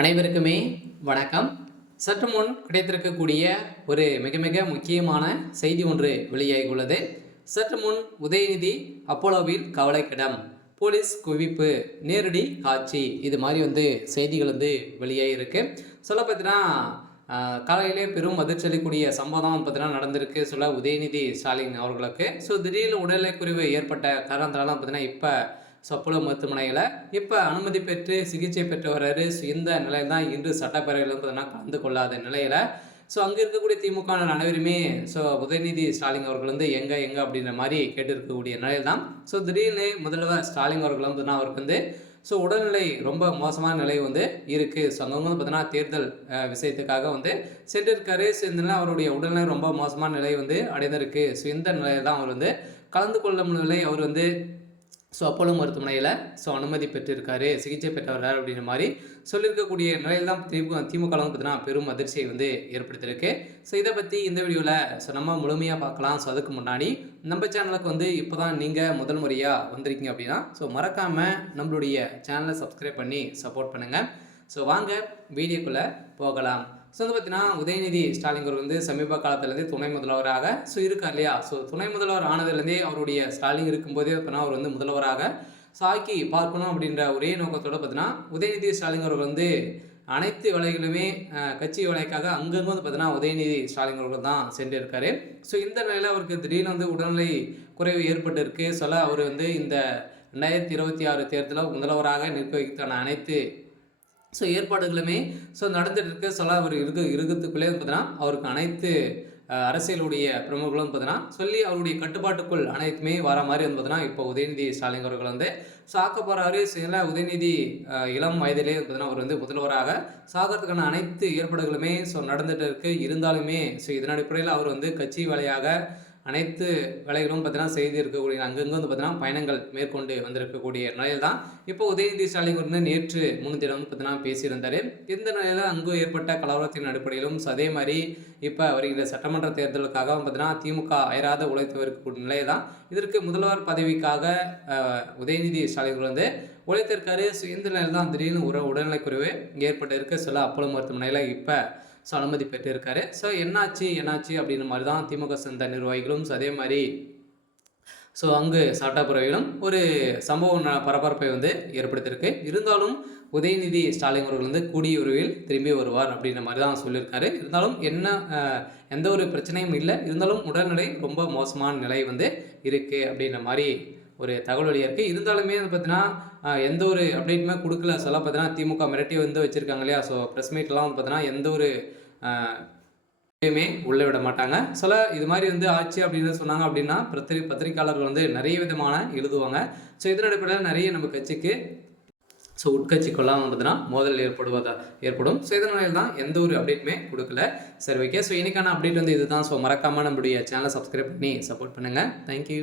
அனைவருக்குமே வணக்கம். சற்று முன் கிடைத்திருக்கக்கூடிய ஒரு மிக மிக முக்கியமான செய்தி ஒன்று வெளியாகியுள்ளது. சற்று முன் உதயநிதி அப்போலோவில் கவலைக்கிடம், போலீஸ் குவிப்பு, நேரடி காட்சி, இது மாதிரி செய்திகள் வெளியாகிருக்கு. சொல்ல பார்த்தீங்கன்னா காலையிலே பெரும் அதிர்ச்சி அளிக்கக்கூடிய சம்பவம் பார்த்தீங்கன்னா நடந்திருக்கு உதயநிதி ஸ்டாலின் அவர்களுக்கு. திடீர்னு உடல்நலக்குறைவு ஏற்பட்ட காரணத்தினால பார்த்தீங்கன்னா இப்போ அப்போலோ மருத்துவமனையில் இப்போ அனுமதி பெற்று சிகிச்சை பெற்று வர்றாரு. இந்த நிலையில் தான் இன்று சட்டப்பேரவையில் பார்த்தீங்கன்னா கலந்து கொள்ளாத நிலையில் அங்கே இருக்கக்கூடிய திமுக அனைவருமே உதயநிதி ஸ்டாலின் அவர்கள் எங்கே அப்படின்ற மாதிரி கேட்டிருக்கக்கூடிய நிலையில் தான் திடீர்னு முதல்வர் ஸ்டாலின் அவர்கள் அவருக்கு உடல்நிலை ரொம்ப மோசமான நிலை இருக்குது. அங்கே பார்த்தீங்கன்னா தேர்தல் விஷயத்துக்காக சென்றிருக்காரு. இந்த அவருடைய உடல்நிலை ரொம்ப மோசமான நிலை அடைந்திருக்கு. இந்த நிலையில் தான் அவர் கலந்து கொள்ள முடியவில்லை. அவர் அப்போலோ மருத்துவமனையில் அனுமதி பெற்றிருக்காரு, சிகிச்சை பெற்றவர்கள் அப்படின்ற மாதிரி சொல்லியிருக்கக்கூடிய நிலையில் தான் திமுக பார்த்தீங்கன்னா பெரும் அதிர்ச்சியை ஏற்படுத்தியிருக்கு. இதை பற்றி இந்த வீடியோவில் நம்ம முழுமையாக பார்க்கலாம். அதுக்கு முன்னாடி நம்ம சேனலுக்கு இப்போ தான் நீங்கள் முதல் முறையாக வந்திருக்கீங்க அப்படின்னா மறக்காமல் நம்மளுடைய சேனலை சப்ஸ்கிரைப் பண்ணி சப்போர்ட் பண்ணுங்கள். வாங்க வீடியோக்குள்ளே போகலாம். பார்த்தீங்கன்னா உதயநிதி ஸ்டாலின் அவர் சமீப காலத்திலேருந்தே துணை முதல்வராக இருக்கார் இல்லையா. துணை முதல்வர் ஆனதுலேருந்தே அவருடைய ஸ்டாலின் இருக்கும்போதே பார்த்தீங்கன்னா அவர் முதல்வராக ஆக்கி பார்க்கணும் அப்படின்ற ஒரே நோக்கத்தோடு பார்த்தீங்கன்னா உதயநிதி ஸ்டாலின் அவர்கள் அனைத்து வேலைகளுமே கட்சி வேலைக்காக அங்கங்கே பார்த்தீங்கன்னா உதயநிதி ஸ்டாலின் அவர்கள் தான் சென்று இருக்காரு. இந்த நிலையில் அவருக்கு திடீர்னு உடல்நிலை குறைவு ஏற்பட்டு இருக்கு. அவர் இந்த 2026 தேர்தலில் முதல்வராக நிற்க வைக்கான அனைத்து ஏற்பாடுகளுமே நடந்துட்டு இருக்கு. அவர் இருக்கிறதுக்குள்ளே பார்த்தீங்கன்னா அவருக்கு அனைத்து அரசியலுடைய பிரமுகர்களும் பார்த்தீங்கன்னா சொல்லி அவருடைய கட்டுப்பாட்டுக்குள் அனைத்துமே வர மாதிரி பார்த்தீங்கன்னா இப்போ உதயநிதி ஸ்டாலின் அவர்கள் ஆக்க போகிறாரு. உதயநிதி இளம் வயதிலே பார்த்தீங்கன்னா அவர் முதல்வராக சாகிறதுக்கான அனைத்து ஏற்பாடுகளுமே நடந்துட்டு இருக்கு. இருந்தாலுமே இதன் அடிப்படையில் அவர் கட்சி வேலையாக அனைத்து வேலைகளும் பார்த்தீங்கன்னா செய்து இருக்கக்கூடிய அங்கங்கே பார்த்தீங்கன்னா பயணங்கள் மேற்கொண்டு வந்திருக்கக்கூடிய நிலையில் தான் இப்போ உதயநிதி ஸ்டாலின் நேற்று முன்தினம் பார்த்தீங்கன்னா பேசியிருந்தார். இந்த நிலையில் அங்கு ஏற்பட்ட கலவரத்தின் அடிப்படையிலும் அதே மாதிரி இப்போ வருகிற சட்டமன்ற தேர்தலுக்காக பார்த்தீங்கன்னா திமுக அயராத உழைத்து இருக்கக்கூடிய நிலையை தான் இதற்கு முதல்வர் பதவிக்காக உதயநிதி ஸ்டாலின் உழைத்திருக்காரு. இந்த நிலையில் தான் திடீர்னு உடல்நலக்குறைவு ஏற்பட்டு இருக்க அப்போலோ மருத்துவமனையில் இப்போ அனுமதி பெற்றிருக்காரு. என்னாச்சு அப்படின்ற மாதிரி தான் திமுக சேர்ந்த நிர்வாகிகளும் அதே மாதிரி அங்கு சட்டப்பேரவையிலும் ஒரு சம்பவம் பரபரப்பை ஏற்படுத்தியிருக்கு. இருந்தாலும் உதயநிதி ஸ்டாலின் அவர்கள் கூடிய விரைவில் திரும்பி வருவார் அப்படின்ற மாதிரி தான் சொல்லியிருக்காரு. இருந்தாலும் எந்த ஒரு பிரச்சனையும் இல்லை. இருந்தாலும் உடல்நிலை ரொம்ப மோசமான நிலை இருக்குது அப்படின்ற மாதிரி ஒரு தகவல் வெளியாக இருக்குது. இருந்தாலுமே பார்த்தீங்கன்னா எந்த ஒரு அப்டேட்டுமே கொடுக்கல. பார்த்தீங்கன்னா திமுக மிரட்டி வச்சுருக்காங்க இல்லையா. ப்ரெஸ் மீட்லாம் பார்த்தீங்கன்னா எந்த ஒரு உள்ளே விட மாட்டாங்க. இது மாதிரி ஆச்சு அப்படின்னு சொன்னாங்க அப்படின்னா பத்திரிகையாளர்கள் நிறைய விதமான எழுதுவாங்க. இதன் அடிப்படையில் நிறைய நம்ம கட்சிக்கு உட்கட்சிக்கெல்லாம் பார்த்தீங்கன்னா மோதல் ஏற்படும். இதனால தான் எந்த ஒரு அப்டேட்டுமே கொடுக்கல. ஓகே. இன்னைக்கான அப்டேட் இதுதான். மறக்காமல் நம்மளுடைய சேனலை சப்ஸ்கிரைப் பண்ணி சப்போர்ட் பண்ணுங்கள். தேங்க்யூ.